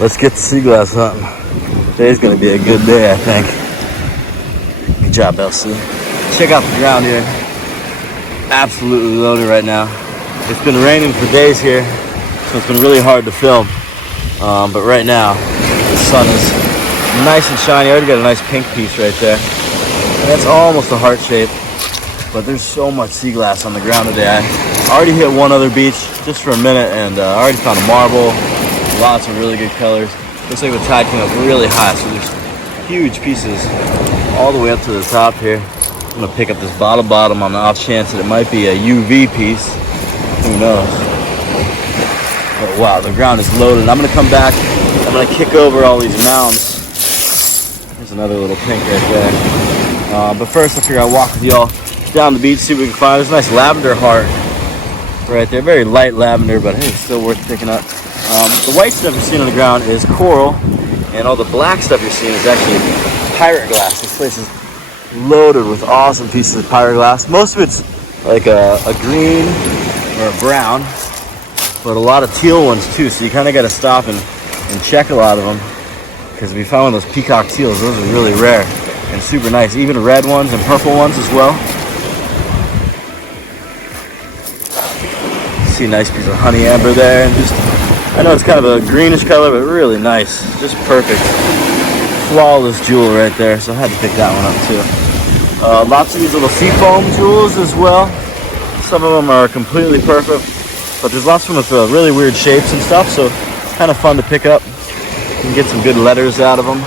Let's get the sea glass hunting. Today's gonna be a good day, I think. Good job, Elsie. Check out the ground here. Absolutely loaded right now. It's been raining for days here, so it's been really hard to film. But right now, the sun is nice and shiny. I already got a nice pink piece right there. And that's almost a heart shape. But there's so much sea glass on the ground today. I already hit one other beach just for a minute, and I already found a marble. Lots of really good colors. Looks like the tide came up really high, so there's huge pieces all the way up to the top here. I'm gonna pick up this bottom on the off chance that it might be a UV piece. Who knows? Oh wow, the ground is loaded. I'm gonna come back. I'm gonna kick over all these mounds. There's another little pink right there. But first, I figure I'll walk with y'all down the beach, see what we can find. There's a nice lavender heart right there. Very light lavender, but hey, it's still worth picking up. The white stuff you're seeing on the ground is coral, and all the black stuff you're seeing is actually pirate glass. This place is loaded with awesome pieces of pirate glass. Most of it's like a green or a brown, but a lot of teal ones too, so you kind of got to stop and check a lot of them, because if you found one of those peacock teals, those are really rare and super nice. Even red ones and purple ones as well. See a nice piece of honey amber there, and just, I know it's kind of a greenish color, but really nice. Just perfect. Flawless jewel right there, so I had to pick that one up too. Lots of these little seafoam jewels as well. Some of them are completely perfect, but there's lots of them with really weird shapes and stuff, so kind of fun to pick up. You can get some good letters out of them.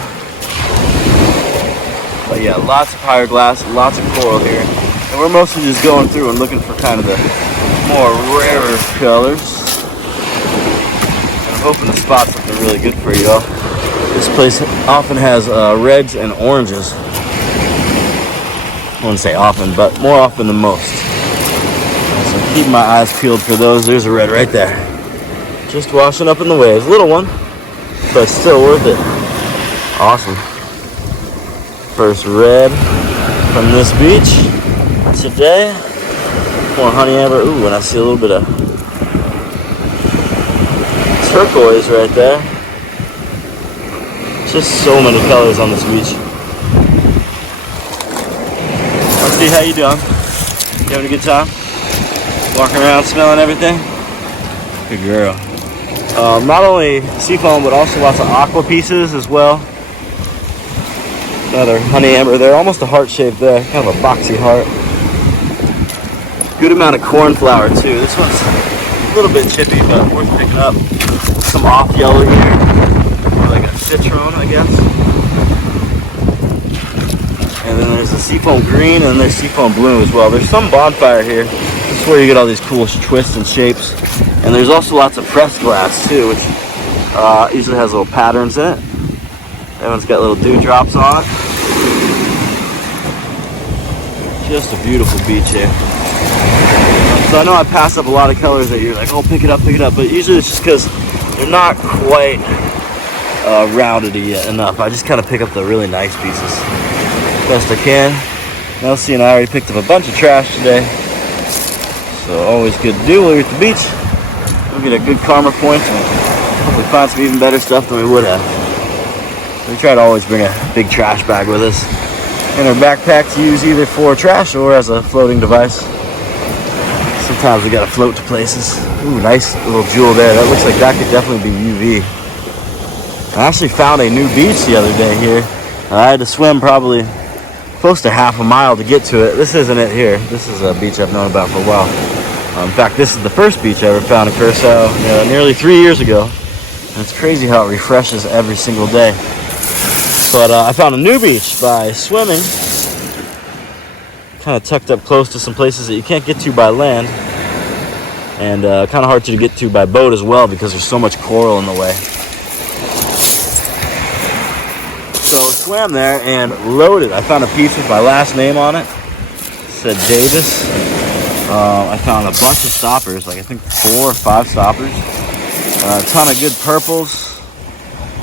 But yeah, lots of pirate glass, lots of coral here. And we're mostly just going through and looking for kind of the more rarer colors. And I'm hoping to spot something really good for y'all. This place often has reds and oranges. I wouldn't say often, but more often than most. So keep my eyes peeled for those. There's a red right there. Just washing up in the waves. Little one, but still worth it. Awesome. First red from this beach today. More honey amber. Ooh, and I see a little bit of turquoise right there. Just so many colors on this beach. Let's see, how you doing? You having a good time? Walking around smelling everything? Good girl. Not only seafoam, but also lots of aqua pieces as well. Another honey amber there, almost a heart shape there, kind of a boxy heart. Good amount of cornflower too. This one's a little bit chippy, but worth picking up. Some off yellow here, more like a citron, I guess. And then there's the seafoam green, and then there's seafoam blue as well. There's some bonfire here. This is where you get all these cool twists and shapes. And there's also lots of pressed glass too, which usually has little patterns in it. That one's got little dewdrops on it. Just a beautiful beach here. So I know I passed up a lot of colors that you're like, oh, pick it up, but usually it's just because they're not quite rounded yet enough. I just kind of pick up the really nice pieces best I can. Elsie and I already picked up a bunch of trash today, so always good to do while you're at the beach. We'll get a good karma point and hopefully find some even better stuff than we would have. We try to always bring a big trash bag with us in our backpack to use either for trash or as a floating device. Sometimes we gotta float to places. Ooh, nice little jewel there. That looks like that could definitely be UV. I actually found a new beach the other day here. I had to swim probably close to half a mile to get to it. This isn't it here. This is a beach I've known about for a while. In fact, this is the first beach I ever found in Curacao nearly 3 years ago. And it's crazy how it refreshes every single day. But I found a new beach by swimming. Kind of tucked up close to some places that you can't get to by land. And kind of hard to get to by boat as well because there's so much coral in the way. So swam there and loaded. I found a piece with my last name on it. It said Davis. I found a bunch of stoppers, like I think 4 or 5 stoppers. A ton of good purples.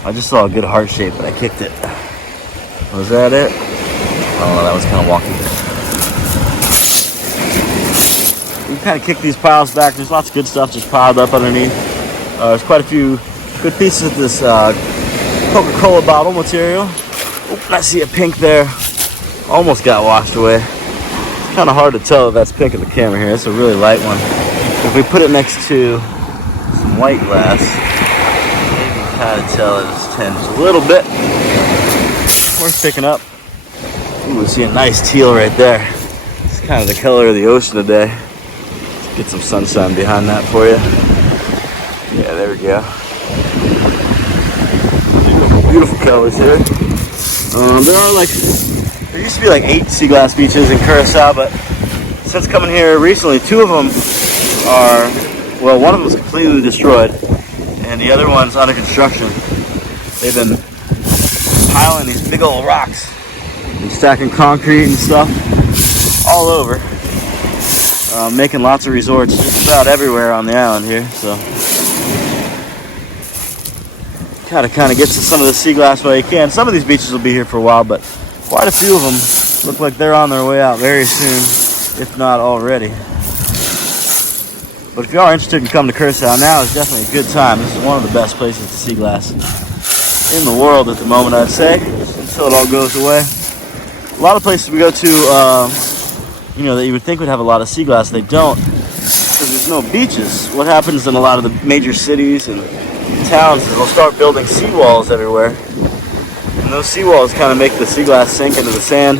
I just saw a good heart shape, but I kicked it. Was that it? Oh, that was kind of walking. You kind of kick these piles back. There's lots of good stuff just piled up underneath. There's quite a few Good piece of this Coca-Cola bottle material. Oh, I see a pink there. Almost got washed away. It's kind of hard to tell if that's pink in the camera here. It's a really light one. If we put it next to some white glass, maybe you can kind of tell it's tinged a little bit. Worth picking up. Ooh, we see a nice teal right there. It's kind of the color of the ocean today. Let's get some sunshine behind that for you. Yeah, there we go. Beautiful colors here. There used to be like 8 sea glass beaches in Curacao, but since coming here recently, 2 of them are, well, one of them was completely destroyed, and the other one's under construction. They've been piling these big old rocks and stacking concrete and stuff all over, making lots of resorts just about everywhere on the island here. So kind of get to some of the sea glass while you can. Some of these beaches will be here for a while, but quite a few of them look like they're on their way out very soon, if not already. But if you are interested in coming to Curacao, now is definitely a good time. This is one of the best places to sea glass in the world at the moment, I'd say, until it all goes away. A lot of places we go to, that you would think would have a lot of sea glass, they don't, because there's no beaches. What happens in a lot of the major cities and towns is they'll start building seawalls everywhere, and those seawalls kind of make the sea glass sink into the sand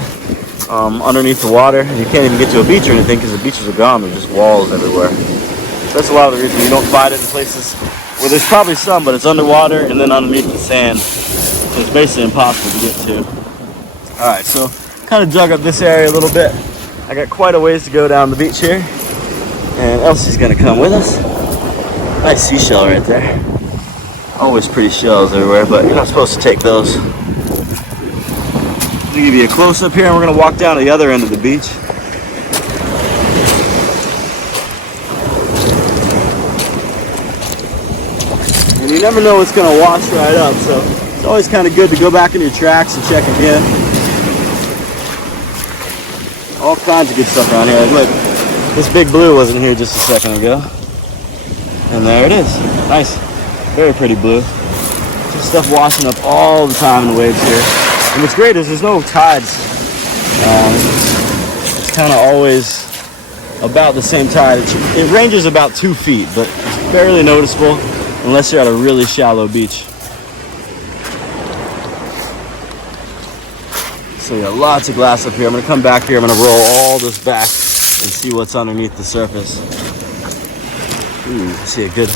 underneath the water, and you can't even get to a beach or anything because the beaches are gone. There's just walls everywhere. So that's a lot of the reason you don't find it in places where there's probably some, but it's underwater and then underneath the sand, so it's basically impossible to get to. Alright, so kind of dug up this area a little bit. I got quite a ways to go down the beach here, and Elsie's gonna come with us. Nice seashell right there. Always pretty shells everywhere, but you're not supposed to take those. I'll give you a close-up here, and we're going to walk down to the other end of the beach. And you never know what's going to wash right up, so it's always kind of good to go back in your tracks and check again. All kinds of good stuff around here. Look, this big blue wasn't here just a second ago. And there it is. Nice. Very pretty blue. Just stuff washing up all the time in the waves here. And what's great is there's no tides. It's kind of always about the same tide. It ranges about 2 feet, but it's barely noticeable unless you're at a really shallow beach. So yeah, lots of glass up here. I'm gonna come back here. I'm gonna roll all this back and see what's underneath the surface. Ooh, I see a good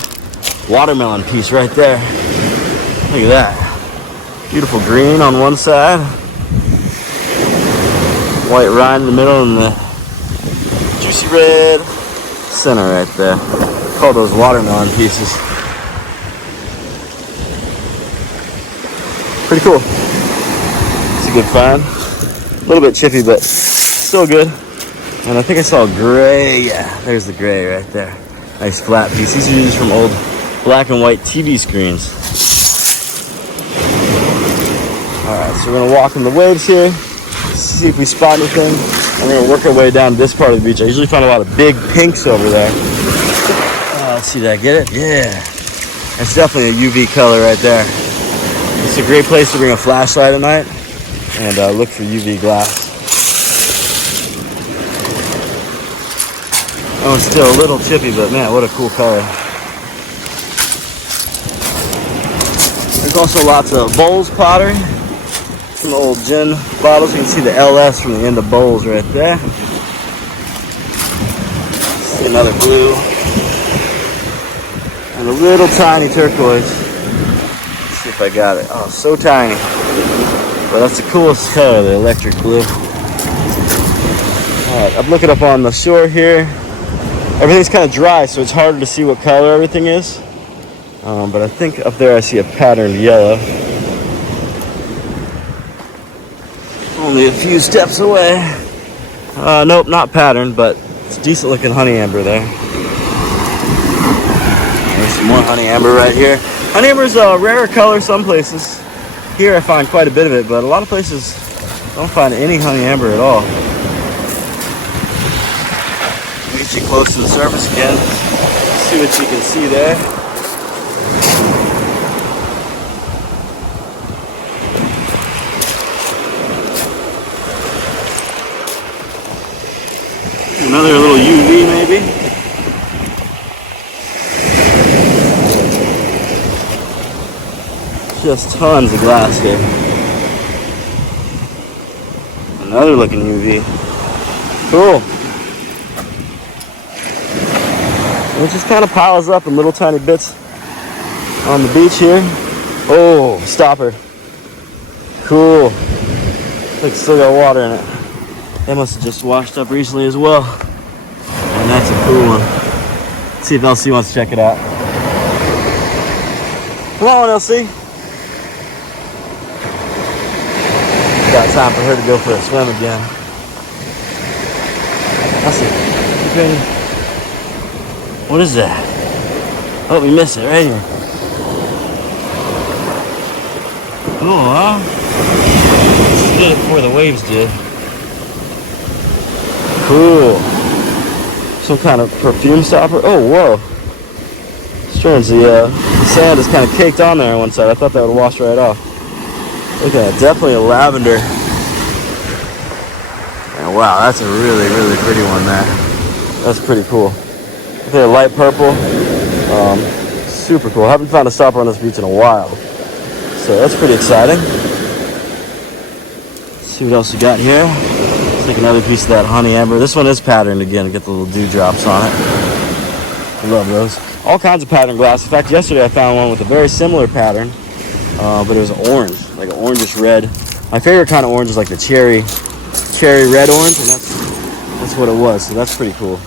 watermelon piece right there. Look at that. Beautiful green on one side, white rind in the middle, and the juicy red center right there. Call those watermelon pieces. Pretty cool. It's a good find. A little bit chippy, but still good. And I think I saw a gray. Yeah, there's the gray right there. Nice flat piece. These are used from old black and white TV screens. Alright, so we're going to walk in the waves here, see if we spot anything, and we're going to work our way down this part of the beach. I usually find a lot of big pinks over there. Let's see, did I get it? Yeah. That's definitely a UV color right there. It's a great place to bring a flashlight at night and look for UV glass. Oh, it's still a little chippy, but man, what a cool color. There's also lots of bowls pottery. Some old gin bottles. You can see the LS from the end of bowls right there. See another blue. And a little tiny turquoise. Let's see if I got it. Oh, so tiny. But that's the coolest color, the electric blue. Alright, I'm looking up on the shore here. Everything's kind of dry, so it's harder to see what color everything is. But I think up there I see a patterned yellow. Only a few steps away. Nope, not patterned, but it's decent looking honey amber there. There's some more honey amber right here. Honey amber is a rarer color some places. Here I find quite a bit of it, but a lot of places don't find any honey amber at all. Get you close to the surface again. See what you can see there. Just tons of glass here. Another looking UV. Cool. And it just kind of piles up in little tiny bits on the beach here. Oh, stopper. Cool. Looks still got water in it. That must have just washed up recently as well. And that's a cool one. Let's see if LC wants to check it out. Come on, LC. Got time for her to go for a swim again. I see. Okay. What is that? Oh, we missed it right here. Cool, huh? Let's get it before the waves did. Cool. Some kind of perfume stopper. Oh, whoa. Strange. The sand is kind of caked on there on one side. I thought that would wash right off. Look at that. Definitely a lavender. And wow, that's a really, really pretty one there. That's pretty cool. Look at a light purple. Super cool. I haven't found a stopper on this beach in a while. So that's pretty exciting. Let's see what else we got here. Let's take another piece of that honey amber. This one is patterned again. Get the little dewdrops on it. I love those. All kinds of patterned glass. In fact, yesterday I found one with a very similar pattern, but it was orange, like an orangish red. My favorite kind of orange is like the cherry red orange, and that's what it was. So that's pretty cool.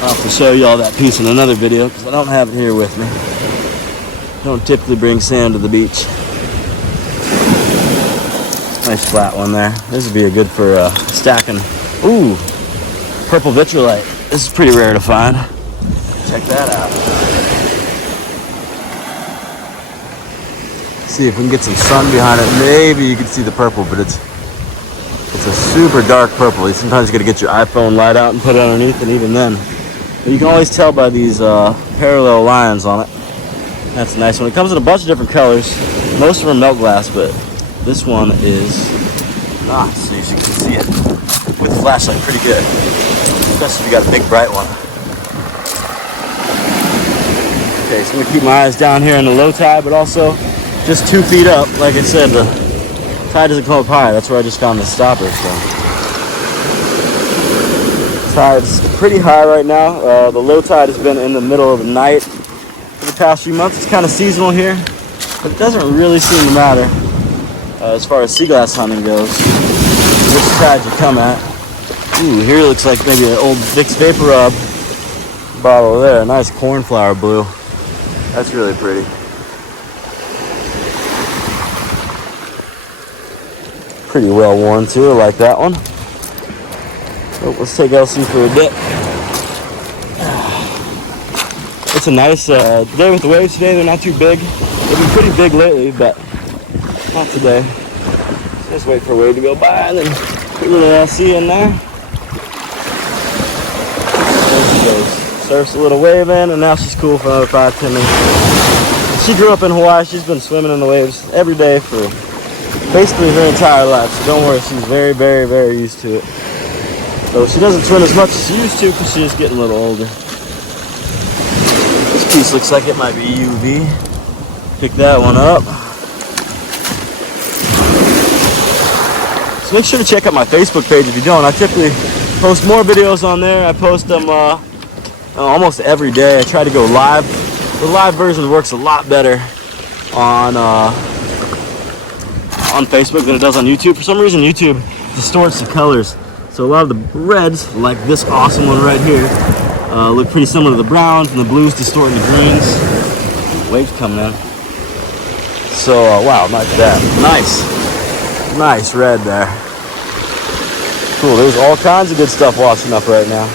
I'll have to show you all that piece in another video because I don't have it here with me. Don't typically bring sand to the beach. Nice flat one there. This would be a good for stacking. Ooh, purple vitrolite. This is pretty rare to find. Check that out. See if we can get some sun behind it. Maybe you can see the purple, but it's a super dark purple. Sometimes you gotta get your iPhone light out and put it underneath, and even then. But you can always tell by these parallel lines on it. That's a nice one. It comes in a bunch of different colors. Most of them are melt glass, but this one is not, so you can see it with the flashlight pretty good. Especially if you got a big bright one. Okay, so I'm gonna keep my eyes down here in the low tide, but also just 2 feet up. Like I said, the tide doesn't come up high. That's where I just found the stopper. So tide's pretty high right now. The low tide has been in the middle of the night for the past few months. It's kind of seasonal here, but it doesn't really seem to matter as far as sea glass hunting goes. Which tide you come at. Ooh, here looks like maybe an old Vicks Vapor Rub bottle there. Nice cornflower blue. That's really pretty. Pretty well worn too. I like that one. Oh, let's take LC for a dip. It's a nice day with the waves today. They're not too big. They've been pretty big lately, but not today. Just wait for a wave to go by and then put a little LC in there. There she goes. Surfs a little wave in, and now she's cool for another 5-10 minutes. She grew up in Hawaii. She's been swimming in the waves every day for basically her entire life. So don't worry, she's very, very, very used to it. So she doesn't swim as much as she used to because she's getting a little older. This piece looks like it might be UV. Pick that one up. So make sure to check out my Facebook page if you don't. I typically post more videos on there. I post them almost every day. I try to go live. The live version works a lot better on Facebook than it does on YouTube. For some reason, YouTube distorts the colors. So a lot of the reds, like this awesome one right here, look pretty similar to the browns, and the blues distorting the greens. Waves coming in. So, wow, like that. Nice red there. Cool, there's all kinds of good stuff washing up right now.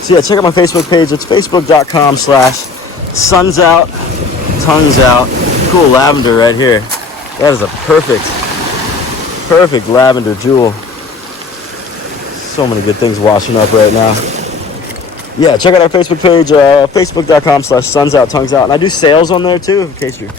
So yeah, check out my Facebook page. It's facebook.com/sunsout, tongues out. Cool lavender right here. That is a perfect lavender jewel. So many good things washing up right now. Yeah, check out our Facebook page, facebook.com/sunsout, tongues out. And I do sales on there too, in case you're